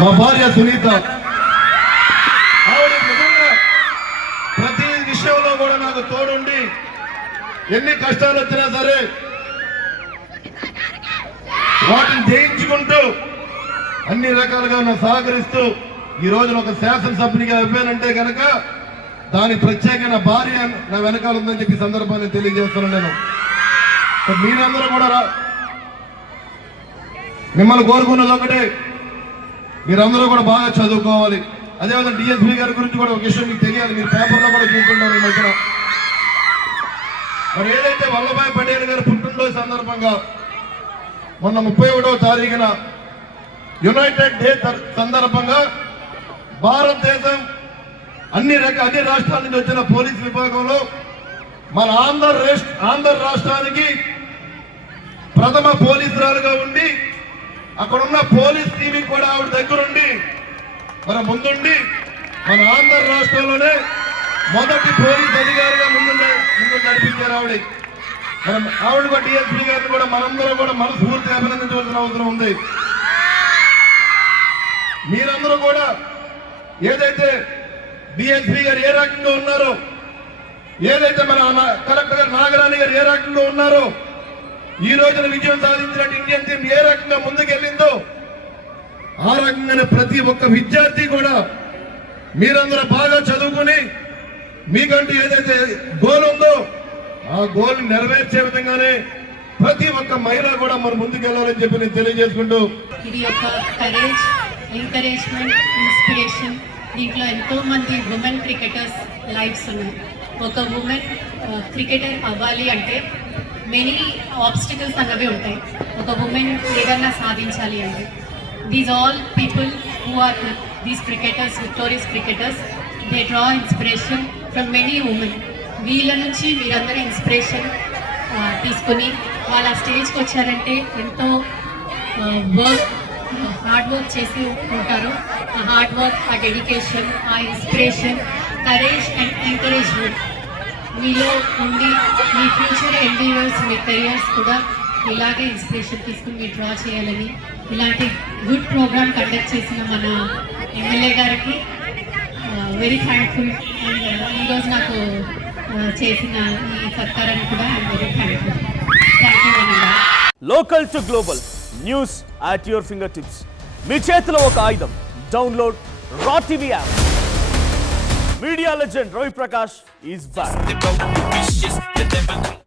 మా భార్య సునీత ప్రతి విషయంలో కూడా నాకు తోడుండి ఎన్ని కష్టాలు వచ్చినా సరే వాటిని జయించుకుంటూ అన్ని రకాలుగా నాకు సహకరిస్తూ ఈ రోజున ఒక శాసనసభ్యునిగా అవ్వానంటే కనుక దాని ప్రత్యేకమైన భార్య నా వెనకాల ఉందని చెప్పి సందర్భాన్ని తెలియజేస్తున్నాను. నేను మీరందరూ కూడా మిమ్మల్ని కోరుకున్నది ఒకటే, మీరందరూ కూడా బాగా చదువుకోవాలి. అదేవిధంగా డిఎస్పీ గారి గురించి కూడా ఒక విషయం మీకు తెలియాలి. మీరు పేపర్లో కూడా చూసుకుంటారు ఈ మధ్యన. మరి ఏదైతే వల్లభాయ్ పటేల్ గారి పుట్టినరోజు సందర్భంగా మొన్న 31వ తారీఖున యునైటెడ్ డే సందర్భంగా భారతదేశం అన్ని రాష్ట్రాల నుంచి వచ్చిన పోలీస్ విభాగంలో మన ఆంధ్ర రాష్ట్రానికి ప్రథమ పోలీసురాలుగా ఉండి అక్కడున్న పోలీస్ టీవీకి కూడా ఆవిడ దగ్గరుండి మన ముందుండి మన ఆంధ్ర రాష్ట్రంలోనే మొదటి పోలీస్ అధికారిగా ముందు నడిపించారు ఆవిడ. మనం ఆవిడ కూడా డిఎస్పీ గారిని కూడా మనందరూ కూడా మనస్ఫూర్తిగా అభినందించవలసిన అవసరం ఉంది. మీరందరూ కూడా ఏదైతే డిఎస్పీ గారు ఏ రకంగా ఉన్నారో, ఏదైతే మన కలెక్టర్ గారు నాగరాణి గారు ఏ రకంగా ఉన్నారో, ఈ రోజున విజయం సాధించినట్టు ఇండియన్ టీం ఏ రకంగా ముందుకెళ్ళిందో ఆ రకంగానే ప్రతి ఒక్క విద్యార్థి కూడా మీరందరూ బాగా చదువుకుని మీకంటూ ఏదైతే గోల్ ఉందో ఆ గోల్ నెరవేర్చే విధంగానే ప్రతి ఒక్క మహిళ కూడా మనం ముందుకెళ్ళాలని చెప్పి నేను తెలియజేసుకుంటూ, ఇది ఒక కరేజ్, ఎంకరేజ్మెంట్, ఇన్స్పిరేషన్. దీంట్లో ఎంతో మంది ఉమెన్ క్రికెటర్స్ లైఫ్స్ ఉన్నాయి. ఒక ఉమెన్ క్రికెటర్ అవ్వాలి అంటే మెనీ ఆబ్స్టికల్స్ అన్నవి ఉంటాయి. ఒక ఉమెన్ ఏదన్నా సాధించాలి అంటే these all people who are these cricketers, victorious cricketers, they draw inspiration from many women. వీళ్ళ నుంచి మీరందరూ ఇన్స్పిరేషన్ తీసుకుని వాళ్ళ స్టేజ్కి వచ్చారంటే ఎంతో హార్డ్ వర్క్ చేసి ఉంటారు. ఆ హార్డ్ వర్క్, ఆ డెడికేషన్, ఆ ఇన్స్పిరేషన్, కరేజ్ అండ్ ఎంకరేజ్మెంట్ మీలో ఉండి మీ ఫ్యూచర్ ఎండీవర్స్, మీ కెరియర్స్ కూడా ఇలాగే ఇన్స్పిరేషన్ తీసుకుని మీరు డ్రా చేయాలని ఇలాంటి గుడ్ ప్రోగ్రామ్ కండక్ట్ చేసిన మన ఎమ్మెల్యే గారికి వెరీ థ్యాంక్ఫుల్. అండ్ ఈరోజు నాకు చేసిన ఈ సత్కారాన్ని కూడా I am very thankful. Thank you. Local to global news at your finger tips. మీ చేతిలో ఒక ఆయుధం. Download Raw TV app. Media legend Ravi Prakash is back.